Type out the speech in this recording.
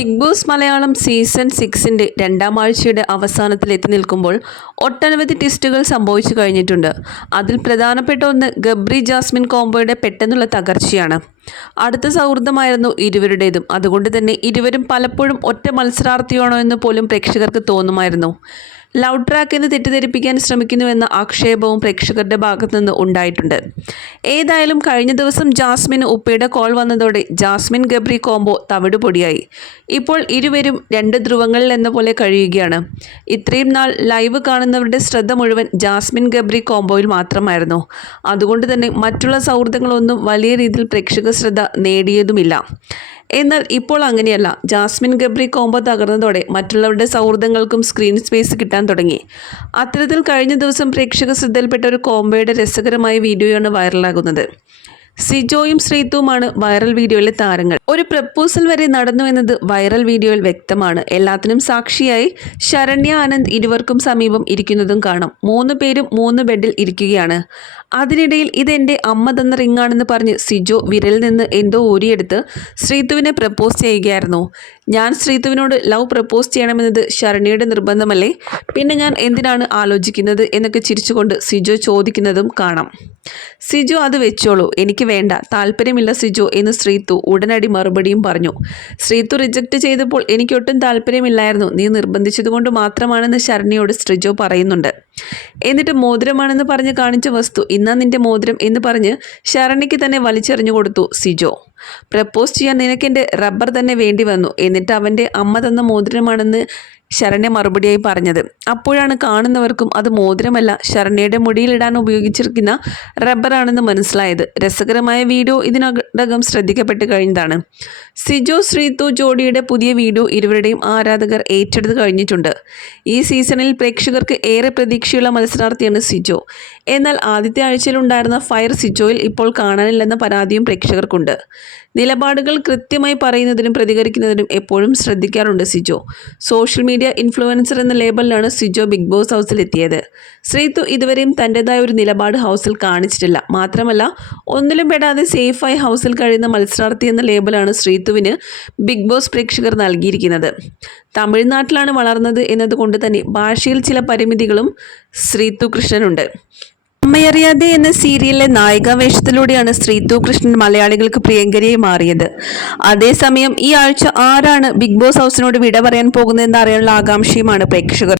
Big Boss Malayalam season സിക്സിന്റെ രണ്ടാം ആഴ്ചയുടെ അവസാനത്തിൽ എത്തി നിൽക്കുമ്പോൾ ഒട്ടനവധി ട്വിസ്റ്റുകൾ സംഭവിച്ചു കഴിഞ്ഞിട്ടുണ്ട്. അതിൽ പ്രധാനപ്പെട്ട ഒന്ന് ഗബ്രി ജാസ്മിൻ കോംബോയുടെ പെട്ടെന്നുള്ള തകർച്ചയാണ്. അടുത്ത സൗഹൃദമായിരുന്നു ഇരുവരുടേതും. അതുകൊണ്ട് തന്നെ ഇരുവരും പലപ്പോഴും ഒറ്റ മത്സരാർത്ഥിയാണോ എന്ന് പോലും പ്രേക്ഷകർക്ക് തോന്നുമായിരുന്നു. ലവ് ട്രാക്ക് എന്ന് തെറ്റിദ്ധരിപ്പിക്കാൻ ശ്രമിക്കുന്നുവെന്ന ആക്ഷേപവും പ്രേക്ഷകരുടെ ഭാഗത്തു നിന്ന് ഉണ്ടായിട്ടുണ്ട്. ഏതായാലും കഴിഞ്ഞ ദിവസം ജാസ്മിന് ഉപ്പയുടെ കോൾ വന്നതോടെ ജാസ്മിൻ ഗബ്രി കോംബോ തവിടുപൊടിയായി. ഇപ്പോൾ ഇരുവരും രണ്ട് ധ്രുവങ്ങളിൽ എന്ന പോലെ കഴിയുകയാണ്. ഇത്രയും നാൾ ലൈവ് കാണുന്നവരുടെ ശ്രദ്ധ മുഴുവൻ ജാസ്മിൻ ഗബ്രി കോംബോയിൽ മാത്രമായിരുന്നു. അതുകൊണ്ട് തന്നെ മറ്റുള്ള സൗഹൃദങ്ങളൊന്നും വലിയ രീതിയിൽ പ്രേക്ഷക ശ്രദ്ധ നേടിയതുമില്ല. എന്നാൽ ഇപ്പോൾ അങ്ങനെയല്ല. ജാസ്മിൻ ഗബ്രി കോംബോ തകർന്നതോടെ മറ്റുള്ളവരുടെ സൗഹൃദങ്ങൾക്കും സ്ക്രീൻ സ്പേസ് കിട്ടാൻ തുടങ്ങി. അത്തരത്തിൽ കഴിഞ്ഞ ദിവസം പ്രേക്ഷക ശ്രദ്ധയിൽപ്പെട്ട ഒരു കോംബോയുടെ രസകരമായ വീഡിയോയാണ് വൈറലാകുന്നത് സിജോയും ശ്രീത്തുമാണ് വൈറൽ വീഡിയോയിലെ താരങ്ങൾ. ഒരു പ്രപ്പോസൽ വരെ നടന്നു എന്നത് വൈറൽ വീഡിയോയിൽ വ്യക്തമാണ്. എല്ലാത്തിനും സാക്ഷിയായി ശരണ്യ ആനന്ദ് ഇരുവർക്കും സമീപം ഇരിക്കുന്നതും കാണാം. മൂന്ന് പേരും മൂന്ന് ബെഡിൽ ഇരിക്കുകയാണ്. അതിനിടയിൽ ഇതെന്റെ അമ്മ തന്ന റിങ്ങാണെന്ന് പറഞ്ഞ് സിജോ വിരലിൽ നിന്ന് എന്തോ ഊരിയെടുത്ത് ശ്രീതുവിനെ പ്രപ്പോസ് ചെയ്യുകയായിരുന്നു. ഞാൻ ശ്രീതുവിനോട് ലവ് പ്രപ്പോസ് ചെയ്യണമെന്നത് ശരണ്യയുടെ നിർബന്ധമല്ലേ? പിന്നെ ഞാൻ എന്തിനാണ് ആലോചിക്കുന്നത് എന്നൊക്കെ ചിരിച്ചുകൊണ്ട് സിജോ ചോദിക്കുന്നതും കാണാം. സിജു അത് വെച്ചോളൂ. എനിക്ക് വേണ്ട. താല്പര്യമില്ല സിജു എന്ന് ശ്രീത്തു ഉടനടി മറുപടിയും പറഞ്ഞു. ശ്രീത്തു റിജക്റ്റ് ചെയ്തപ്പോൾ എനിക്കൊട്ടും താല്പര്യമില്ലായിരുന്നു. നീ നിർബന്ധിച്ചതുകൊണ്ട് മാത്രമാണെന്ന് ശരണിയോട് ശ്രീജോ പറയുന്നുണ്ട്. എന്നിട്ട് മോതിരമാണെന്ന് പറഞ്ഞ് കാണിച്ച വസ്തു ഇന്നാ നിന്റെ മോതിരം എന്ന് പറഞ്ഞ് ശരണിക്ക് തന്നെ വലിച്ചെറിഞ്ഞു കൊടുത്തു സിജോ. പ്രപ്പോസ് ചെയ്യാൻ നിനക്കെന്റെ റബ്ബർ തന്നെ വേണ്ടി വന്നു. എന്നിട്ട് അവന്റെ അമ്മ തന്ന മോതിരമാണെന്ന് ശരണ്യ മറുപടിയായി പറഞ്ഞത്. അപ്പോഴാണ് കാണുന്നവർക്കും അത് മോതിരമല്ല ശരണ്യയുടെ മുടിയിലിടാൻ ഉപയോഗിച്ചിരിക്കുന്ന റബ്ബറാണെന്ന് മനസ്സിലായത്. രസകരമായ വീഡിയോ ഇതിനകം ശ്രദ്ധിക്കപ്പെട്ട് കഴിഞ്ഞതാണ്. സിജോ ശ്രീതു ജോഡിയുടെ പുതിയ വീഡിയോ ഇരുവരുടെയും ആരാധകർ ഏറ്റെടുത്ത് കഴിഞ്ഞിട്ടുണ്ട്. ഈ സീസണിൽ പ്രേക്ഷകർക്ക് ഏറെ പ്രതീക്ഷയുള്ള മത്സരാർത്ഥിയാണ് സിജോ. എന്നാൽ ആദ്യത്തെ ആഴ്ചയിലുണ്ടായിരുന്ന ഫയർ സിജോയിൽ ഇപ്പോൾ കാണാനില്ലെന്ന പരാതിയും പ്രേക്ഷകർക്കുണ്ട്. നിലപാടുകൾ കൃത്യമായി പറയുന്നതിനും പ്രതികരിക്കുന്നതിനും എപ്പോഴും ശ്രദ്ധിക്കാറുണ്ട് സിജോ. സോഷ്യൽ മീഡിയ ഇൻഫ്ലുവൻസർ എന്ന ലേബലിലാണ് സിജോ ബിഗ് ബോസ് ഹൗസിലെത്തിയത്. ശ്രീതു ഇതുവരെയും തന്റെതായ ഒരു നിലപാട് ഹൗസിൽ കാണിച്ചിട്ടില്ല. മാത്രമല്ല ഒന്നിലും പെടാതെ സേഫായി ഹൗസിൽ കഴിയുന്ന മത്സരാർത്ഥി എന്ന ലേബലാണ് ശ്രീതുവിന് ബിഗ് ബോസ് പ്രേക്ഷകർ നൽകിയിരിക്കുന്നത്. തമിഴ്നാട്ടിലാണ് വളർന്നത് എന്നതുകൊണ്ട് തന്നെ ഭാഷയിൽ ചില പരിമിതികളും ശ്രീതു കൃഷ്ണനുണ്ട് അമ്മയറിയാതെ എന്ന സീരിയലിലെ നായികാവേഷത്തിലൂടെയാണ് ശ്രീതു കൃഷ്ണൻ മലയാളികൾക്ക് പ്രിയങ്കരിയായി മാറിയത്. അതേസമയം ഈ ആഴ്ച ആരാണ് ബിഗ് ബോസ് ഹൗസിനോട് വിട പറയാൻ പോകുന്നതെന്ന് അറിയാനുള്ള ആകാംക്ഷയുമാണ് പ്രേക്ഷകർ.